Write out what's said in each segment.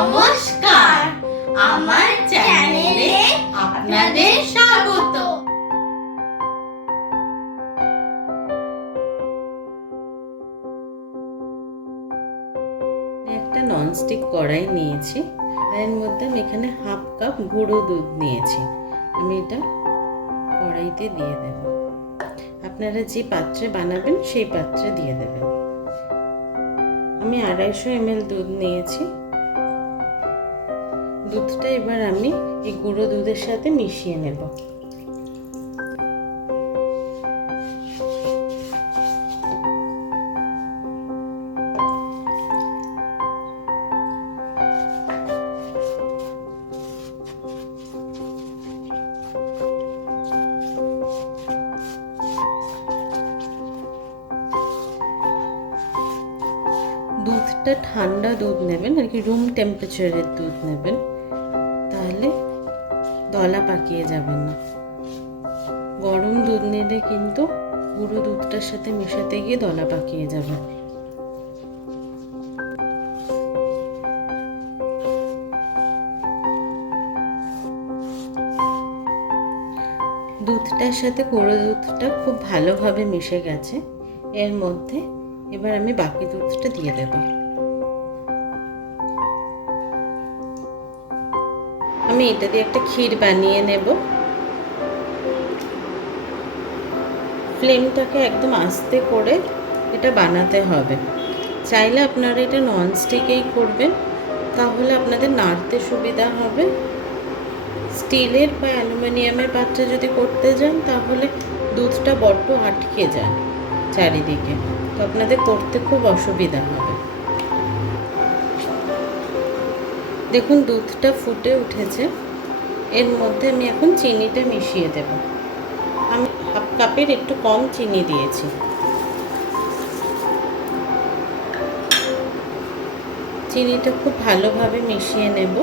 নমস্কার, আমার চ্যানেলে আপনাদের স্বাগত। একটা ননস্টিক কড়াই নিয়েছি, এর মধ্যে আমি এখানে হাফ কাপ গুঁড়ো দুধ নিয়েছি। আমি এটা কড়াইতে দিয়ে দেব। আপনারা যে পাত্রে বানাবেন সেই পাত্রে দিয়ে দেবেন। আমি 250 ml দুধ নিয়েছি। দুধটা এবার আমি এই গুঁড়ো দুধের সাথে মিশিয়ে নেব। দুধটা ঠান্ডা দুধ নেবেন, আর কি রুম টেম্পারেচারের দুধ নেবেন, তাহলে দলা পাকিয়ে যাবে না। গরম দুধ নিলে কিন্তু গুঁড়ো দুধটার সাথে মেশাতে গিয়ে দলা পাকিয়ে যাবে। দুধটার সাথে গুঁড়ো দুধটা খুব ভালোভাবে মিশে গেছে। এর মধ্যে এবার আমি বাকি দুধটা দিয়ে দেব। আমি এটা দিয়ে একটা ক্ষীর বানিয়ে নেব। ফ্লেমটাকে একদম আস্তে করে এটা বানাতে হবে। চাইলে আপনারা এটা ননস্টিকেই করবেন, তাহলে আপনাদের নাড়তে সুবিধা হবে। স্টিলের বা অ্যালুমিনিয়ামের পাত্রে যদি করতে যান তাহলে দুধটা বড্ড আটকে যায় চারিদিকে, তো আপনাদের করতে খুব অসুবিধা হবে। দেখুন দুধটা ফুটে উঠেছে। এর মধ্যে আমি এখন চিনিটা মিশিয়ে দেব। আমি হাফ কাপের একটু কম চিনি দিয়েছি। চিনিটা খুব ভালোভাবে মিশিয়ে নেব।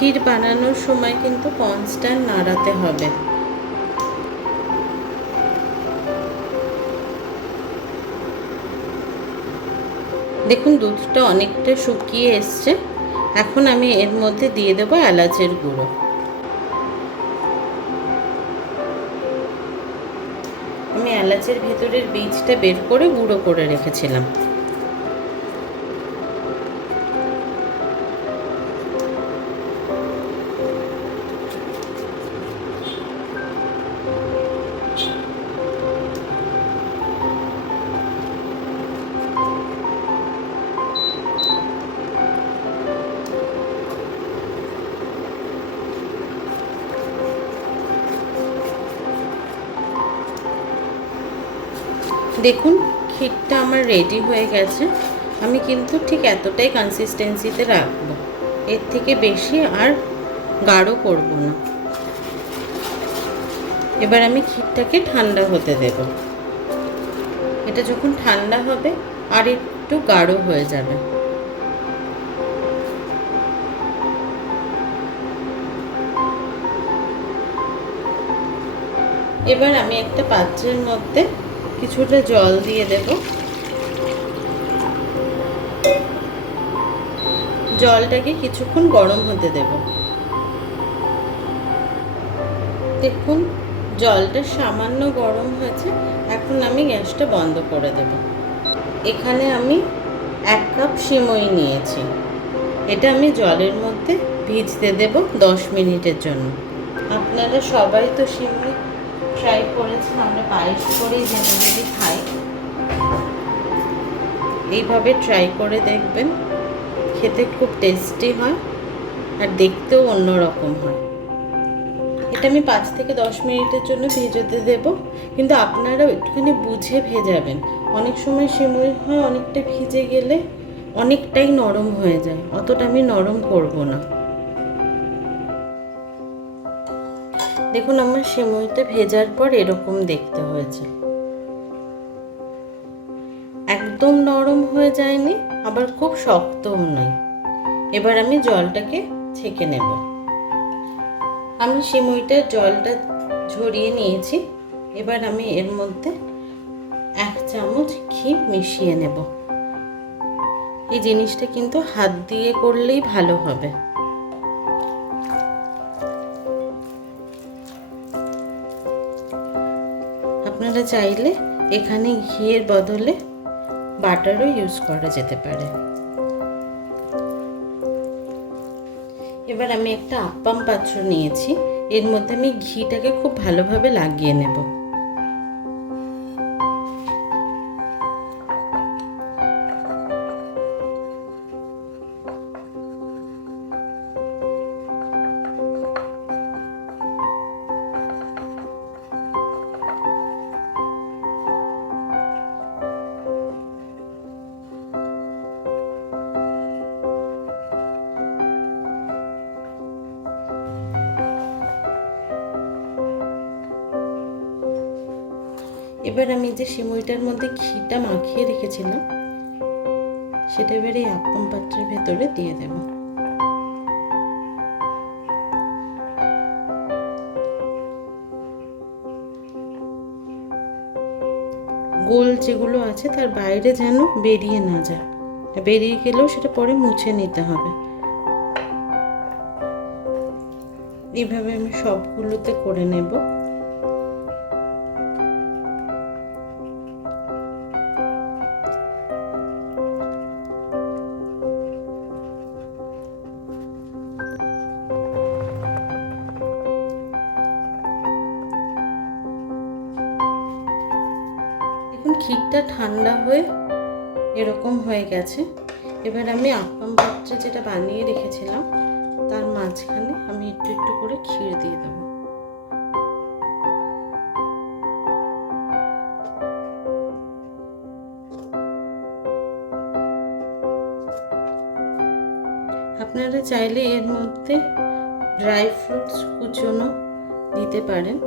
ক্ষীর বানানোর সময় কিন্তু কনস্ট্যান্ট নাড়াতে হবে। দেখুন দুধটা অনেকটা শুকিয়ে এসছে। এখন আমি এর মধ্যে দিয়ে দেবো এলাচের গুঁড়ো। আমি এলাচের ভেতরের বীজটা বের করে গুঁড়ো করে রেখেছিলাম। দেখুন ক্ষীরটা আমার রেডি হয়ে গেছে। আমি কিন্তু ঠিক এতটাই কনসিস্টেন্সিতে রাখবো, এর থেকে বেশি আর গাঢ় করব না। এবার আমি ক্ষীরটাকে ঠান্ডা হতে দেব। এটা যখন ঠান্ডা হবে আর একটু গাঢ় হয়ে যাবে। এবার আমি একটা পাত্রের মধ্যে কিছুটা জল দিয়ে দেব। জলটাকে কিছুক্ষণ গরম হতে দেব। দেখুন জলটা সামান্য গরম হয়েছে। এখন আমি গ্যাসটা বন্ধ করে দেব। এখানে আমি 1 কাপ সিমুই নিয়েছি। এটা আমি জলের মধ্যে ভিজতে দেব 10 মিনিটের জন্য। আপনারা সবাই তো সিমুই ট্রাই করেছেন, আমরা পায়েস করেই জেনারেলি খাই। এইভাবে ট্রাই করে দেখবেন, খেতে খুব টেস্টি হয় আর দেখতেও অন্যরকম হয়। এটা আমি 5 থেকে 10 মিনিটের জন্য ভিজতে দেব, কিন্তু আপনারা একটুখানি বুঝে ভেজাবেন। অনেক সময় সিমুই হয় অনেকটা ভিজে গেলে অনেকটাই নরম হয়ে যায়, অতটা আমি নরম করব না। দেখুন আমার সিমুইটা ভেজার পর এরকম দেখতে হয়েছে। একদম নরম হয়ে যায়নি, আবার খুব শক্তও নয়। এবার আমি জলটাকে ছেঁকে নেব। আমি সিমুইটার জলটা ঝরিয়ে নিয়েছি। এবার আমি এর মধ্যে 1 চামচ ঘি মিশিয়ে নেব। এই জিনিসটা কিন্তু হাত দিয়ে করলেই ভালো হবে। আপনারা চাইলে এখানে ঘিয়ের বদলে বাটারও ইউজ করা যেতে পারে। এবার আমি একটা আপ্পাম পাত্র নিয়েছি, এর মধ্যে আমি ঘিটাকে খুব ভালোভাবে লাগিয়ে নেব। এবার আমি যে সিমুইটার মধ্যে ঘিটা মাখিয়ে রেখেছিলাম সেটা এবার এই আপ্পাম পাত্রের ভেতরে দিয়ে দেব। গোল যেগুলো আছে তার বাইরে যেন বেরিয়ে না যায়, বেরিয়ে গেলেও সেটা পরে মুছে নিতে হবে। এইভাবে আমি সবগুলোতে করে নেব। এখন ক্ষীরটা ঠান্ডা হয়ে এরকম হয়ে গেছে। এবার আমি আপ্পাম পাত্রে যেটা বানিয়ে রেখেছিলাম তার মাঝখানে আমি একটু একটু করে ক্ষীর দিয়ে দেবো। আপনারা চাইলে এর মধ্যে ড্রাই ফ্রুটস কুচনো দিতে পারেন।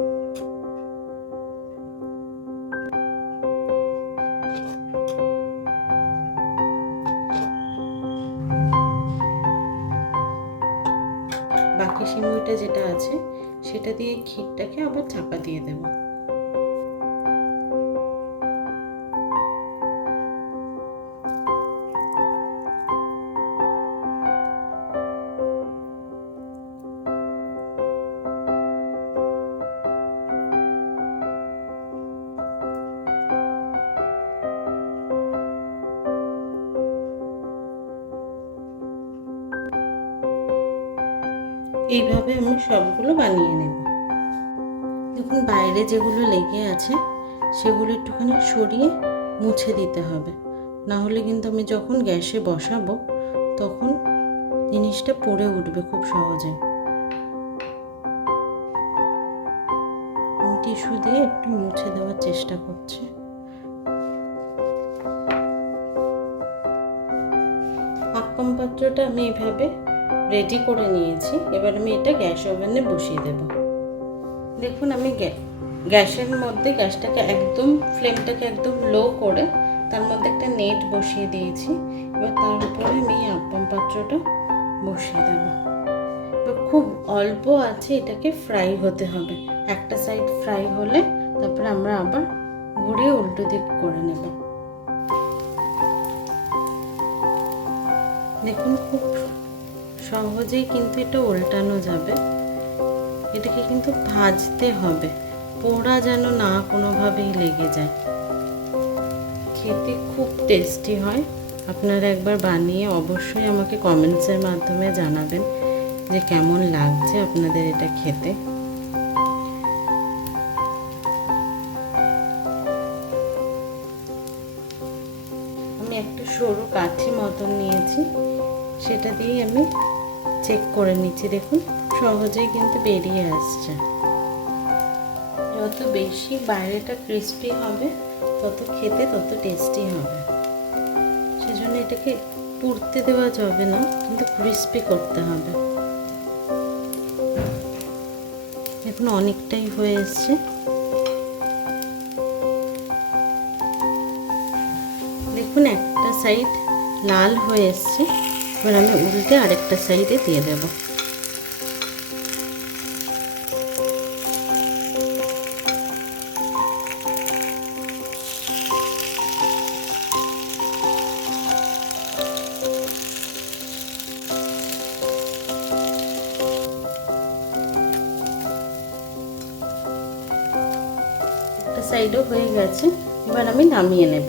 বাকি সিমুইটা যেটা আছে সেটা দিয়ে ক্ষীরটাকে আবার চাপা দিয়ে দেব। এইভাবে আমি সবগুলো বানিয়ে নেব। দেখুন বাইরে যেগুলো লেগে আছে সেগুলো একটুখানি সরিয়ে মুছে দিতে হবে, না হলে কিন্তু আমি যখন গ্যাসে বসাবো তখন জিনিসটা পুড়ে উঠবে খুব সহজে। আমি টিস্যু দিয়ে একটু মুছে দেওয়ার চেষ্টা করছি। আপ্পাম পাত্রটা আমি এইভাবে রেডি করে নিয়েছি। এবার আমি এটা গ্যাস ওভেনে বসিয়ে দেব। দেখুন আমি গ্যাসের মধ্যে গ্যাসটাকে একদম ফ্লেমটাকে একদম লো করে তার মধ্যে একটা নেট বসিয়ে দিয়েছি। এবার তার উপরে আমি এই আপ্পাম পাত্রটা বসিয়ে দেব। এবার খুব অল্প আছে এটাকে ফ্রাই হতে হবে। একটা সাইড ফ্রাই হলে তারপরে আমরা আবার ঘুরিয়ে উল্টো দিক করে নেব। দেখুন খুব সহজেই কিন্তু এটা উল্টানো যাবে। এটাকে কিন্তু ভাজতে হবে, পোড়া যেন না কোনোভাবেই লেগে যায়। খেতে খুব টেস্টি হয়। আপনারা একবার বানিয়ে অবশ্যই আমাকে কমেন্টসের মাধ্যমে জানাবেন যে কেমন লাগছে আপনাদের এটা খেতে। আমি একটা সরু কাঠি মতন নিয়েছি, সেটা দিয়ে আমি চেক করে নিচ্ছি। দেখুন সহজেই কিন্তু বেরিয়ে আসছে। যত বেশি বাইরেটা ক্রিস্পি হবে তত খেতে তত টেস্টি হবে। সেজন্য এটাকে পুড়তে দেওয়া যাবে না, কিন্তু ক্রিস্পি করতে হবে। এখন অনেকটাই হয়ে এসছে। দেখুন একটা সাইড লাল হয়ে এসছে। এবার আমি উল্টে আরেকটা সাইডে দিয়ে দেব। সাইডও হয়ে গেছে, এবার আমি নামিয়ে নেব।